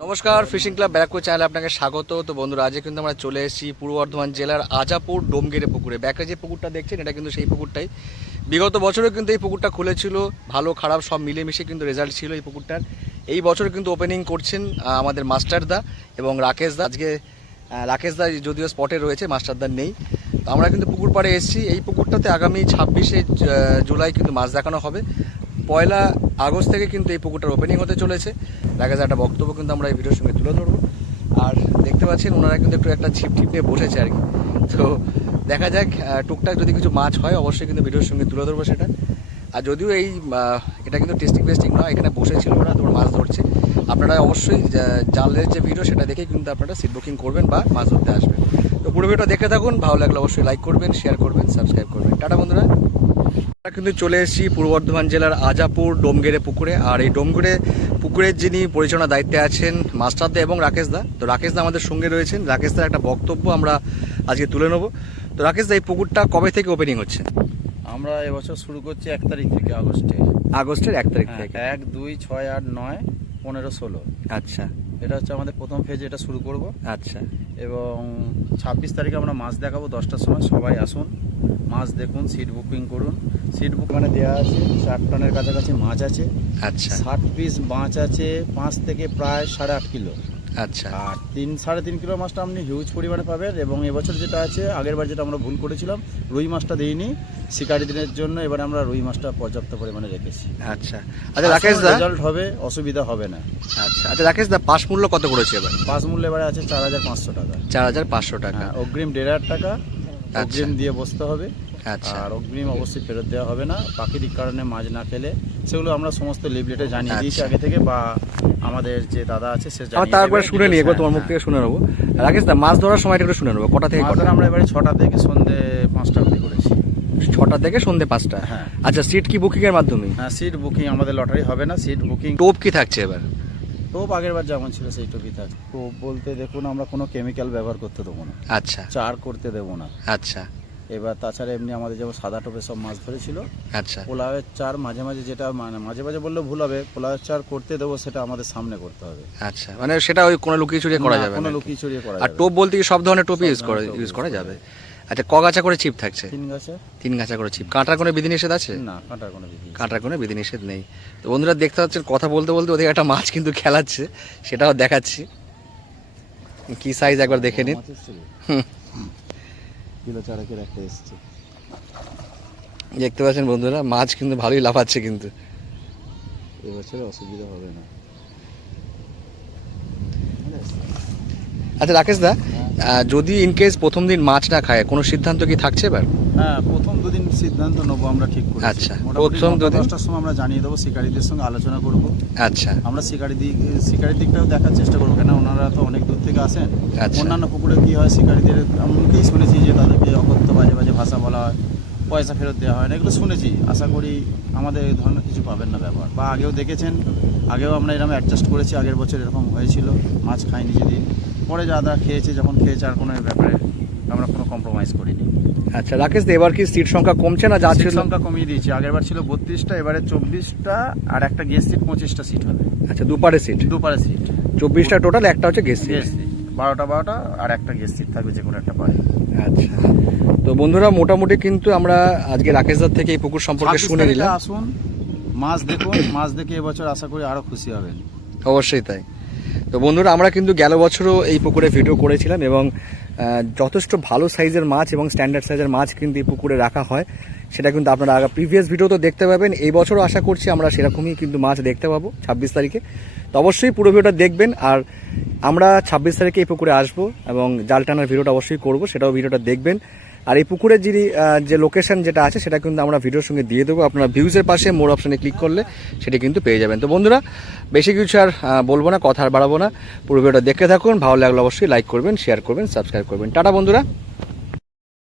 নমস্কার, fishing club Barrackpore চ্যানেলে আপনাকে স্বাগত। তো বন্ধুরা, আজকে কিন্তু আমরা চলে এসেছি পূর্ব বর্ধমান জেলার আজাপুর ডোমগেরে পুকুরে। ব্যাকে যে পুকুরটা দেখছেন এটা কিন্তু সেই পুকুরটাই। বিগত বছরে কিন্তু এই পুকুরটা খুলেছিল, ভালো খারাপ সব মিলেমিশে কিন্তু রেজাল্ট ছিল এই পুকুরটার। এই বছর কিন্তু ওপেনিং করছেন আমাদের মাস্টারদা এবং রাকেশদা। আজকে রাকেশদা যদিও স্পটে রয়েছে, মাস্টারদা নেই। তো আমরা কিন্তু পুকুর পাড়ে এসেছি। এই পুকুরটাতে আগামী 26শে জুলাই কিন্তু মাছ দেখানো হবে। 1 আগস্ট থেকে কিন্তু এই পুকুরটার ওপেনিং হতে চলেছে। রাকেশ একটা বক্তব্য কিন্তু আমরা এই ভিডিওর সঙ্গে তুলে ধরবো। আর দেখতে পাচ্ছেন ওনারা কিন্তু একটু একটা ছিপ নিয়ে বসেছে আর কি। তো দেখা যাক, টুকটাক যদি কিছু মাছ হয় অবশ্যই কিন্তু ভিডিওর সঙ্গে তুলে ধরবো সেটা। আর যদিও এটা কিন্তু টেস্টিং ফেস্টিং নয়, এখানে বসেছিল ওরা, তোমার মাছ ধরছে। আপনারা অবশ্যই জালের যে ভিডিও সেটা দেখে কিন্তু আপনারা সিট বুকিং করবেন বা মাছ ধরতে আসবেন। তো পুরো ভিডিওটা দেখে থাকুন, ভালো লাগলে অবশ্যই লাইক করবেন, শেয়ার করবেন, সাবস্ক্রাইব করবেন। টাটা বন্ধুরা। আমরা কিন্তু চলে এসেছি পূর্ব বর্ধমান জেলার আজাপুর ডোমগেরে পুকুরে। আর এই ডোমগেরে পুকুরের যিনি পরিচালনার দায়িত্বে আছেন মাস্টারদা এবং রাকেশদা। তো রাকেশদা আমাদের সঙ্গে রয়েছেন। রাকেশদার একটা বক্তব্য আমরা আজকে তুলে নেব। তো রাকেশদা, এই পুকুরটা কবে থেকে ওপেনিং হচ্ছে? আমরা এবছর শুরু করছি 1 তারিখ থেকে, আগস্টের 1 তারিখ থেকে। 1, 2, 6, 8, 9, 15, 16। আচ্ছা, এটা হচ্ছে আমাদের প্রথম ফেজ, এটা শুরু করব। আচ্ছা। এবং 26 তারিখে আমরা মাছ দেখাবো 10টার সময়। সবাই আসুন, মাছ দেখুন, সিট বুকিং করুন। সিট বুক মানে দেওয়া আছে, 4 টনের কাছাকাছি মাছ আছে। আচ্ছা, 60 পিস মাছ আছে, 5 থেকে প্রায় 8.5 কিলো। আচ্ছা। আর 3-3.5 কিলো মাছটা আপনি হিউজ পরিমাণে পাবেন। এবং এবছর যেটা আছে, আগেরবার যেটা আমরা ভুল করেছিলাম, রুই মাছটা দিইনি শিকারি দিনের জন্য। এবারে আমরা রুই মাছটা পর্যাপ্ত পরিমাণে রেখেছি। আচ্ছা, আচ্ছা রাকেশদা, রেজাল্ট হবে, অসুবিধা হবে না। আচ্ছা আচ্ছা রাকেশদা, পাস মূল্য কত করেছে এবার? পাস মূল্য এবারে আছে 4,500 টাকা। 4,500 টাকা। অগ্রিম 1,500 টাকা অগ্রিম দিয়ে বসতে হবে। আচ্ছা, আর অগ্রিম অবশ্যই ফেরত দেওয়া হবে না। প্রাকৃতিক কারণে মাছ না খেলে সেগুলো আমরা সমস্ত লিফলেটে জানিয়ে দিয়েছি আগে থেকে, বা আমাদের যে দাদা আছে সে জানিয়ে দেবে। তারপরে শুনে নিই, একবার তোমার মুখ থেকে শুনে নেবো। রাকেশদা, মাছ ধরার সময়টা একটু শুনে নেবো, কটা থেকে কটা? আমরা এবারে 6টা থেকে সন্ধ্যে 5টা অবধি করেছি। 6টা থেকে সন্ধ্যে 5টা। হ্যাঁ। আচ্ছা, সিট কি বুকিং এর মাধ্যমে? হ্যাঁ, সিট বুকিং, আমাদের লটারি হবে না, সিট বুকিং। টোপ কি থাকছে এবার? টোপ আগের বার যেমন ছিল সেই টোপই থাক। টোপ বলতে দেখুন, আমরা কোনো কেমিক্যাল ব্যবহার করতে দেবো না। আচ্ছা, চার করতে দেবো না। আচ্ছা। এবার তাছাড়া এমনি আমাদের যেমন সাদা টোপে সব মাছ ধরেছিল। আচ্ছা, পোলাওয়ের চার মাঝে মাঝে, যেটা মানে মাঝে মাঝে বললে ভুল হবে, পোলাওয়ের চার করতে দেবো, সেটা আমাদের সামনে করতে হবে। আচ্ছা, মানে সেটা ওই কোনো লুকিয়ে চুরিয়ে করা যাবে না? কোনো লুকিয়ে চুরিয়ে করা আর যাবে। টোপ বলতে কি সব ধরনের টোপই ইউজ করা যাবে? আচ্ছা, গাছা করে ছিপ থাকছে? 3 গাছে। 3 গাছা করে ছিপ। কাঁটার কোনো বিধিনিষেধ আছে? না, কাঁটার কোনো বিধি। কাঁটার কোনো বিধিনিষেধ নেই। তো বন্ধুরা, দেখতে পাচ্ছেন কথা বলতে বলতে ওদিকে একটা মাছ কিন্তু খেলাচ্ছে, সেটাও দেখাচ্ছি। কি সাইজ একবার দেখে নিন। কিলো চারেকের একটা এসছে। দেখতে পাচ্ছেন বন্ধুরা, মাছ কিন্তু ভালোই লাফাচ্ছে, কিন্তু এবছরে অসুবিধা হবে না। আচ্ছা রাকেশদা, যদি ইনকেস প্রথম দিন মাছ না খায়, কোনো সিদ্ধান্ত কি থাকছে এবার? হ্যাঁ, প্রথম দুদিন সিদ্ধান্ত নেবো আমরা, ঠিক করে। আচ্ছা, প্রথম 10টার সময় আমরা জানিয়ে দেবো, শিকারীদের সঙ্গে আলোচনা করব। আচ্চাআমরা শিকারির দিকটাও দেখার চেষ্টা করবো, কেন ওনারা তো অনেক দূর থেকে আসেন। আচ্ছা। অন্যান্য পুকুরে কি হয়, শিকারীদের এমনকি শুনেছি যে তাদেরকে অকথ্য বাজে বাজে ভাষা বলা হয়, পয়সা ফেরত দেওয়া হয় না, এগুলো শুনেছি। আশা করি আমাদের এই ধরনের কিছু পাবেন না ব্যাপার। বা আগেও দেখেছেন, আগেও আমরা এরকম অ্যাডজাস্ট করেছি, আগের বছর এরকম হয়েছিল, মাছ খাইনি যেদিন। পরে যারা খেয়েছে, যখন খেয়েছে, আর কোনো ব্যাপারে আমরা কোনো কম্প্রোমাইজ করিনি। আচ্ছা রাকেশদা, এবার কি সিট সংখ্যা কমছে না? সিট সংখ্যা কমিয়ে দিয়েছি। আগেরবার ছিল 32টা, এবারে 24টা, আর একটা গেস্ট সিট 25টা সিট হবে। আচ্ছা, দুপারে সিট? দুপারে সিট 24টা টোটাল, একটা হচ্ছে গেস্ট সিট। 12টা আর একটা গেস্ট সিট থাকবে, যে কোনো একটা পারে। আচ্ছা, তো বন্ধুরা মোটামুটি কিন্তু আমরা আজকে রাকেশদার থেকে এই পুকুর সম্পর্কে শুনে নিলাম। আসুন, মাছ দেখুন, মাছ দেখে এবছর আশা করি আরো খুশি হবেন। অবশ্যই তাই। তো বন্ধুরা, আমরা কিন্তু গেল বছরও এই পুকুরে ভিডিও করেছিলাম এবং যথেষ্ট ভালো সাইজের মাছ এবং স্ট্যান্ডার্ড সাইজের মাছ কিন্তু এই পুকুরে রাখা হয়। সেটা কিন্তু আপনারা প্রিভিয়াস ভিডিও তো দেখতে পাবেন। এই বছরও আশা করছি আমরা সেরকমই কিন্তু মাছ দেখতে পাবো 26 তারিখে। তো অবশ্যই পুরো ভিডিওটা দেখবেন। আর আমরা 26 তারিখে এই পুকুরে আসবো এবং জাল টানার ভিডিওটা অবশ্যই করব, সেটাও ভিডিওটা দেখবেন। আর এই পুকুরের যে লোকেশন যেটা আছে সেটা কিন্তু আমরা ভিডিওর সঙ্গে দিয়ে দেবো। আপনারা ভিউজের পাশে মোর অপশানে ক্লিক করলে সেটা কিন্তু পেয়ে যাবেন। তো বন্ধুরা, বেশি কিছু আর বলবো না, কথা আর বাড়াবো না, পুরো ভিডিওটা দেখতে থাকুন। ভালো লাগলে অবশ্যই লাইক করবেন, শেয়ার করবেন, সাবস্ক্রাইব করবেন। টাটা বন্ধুরা।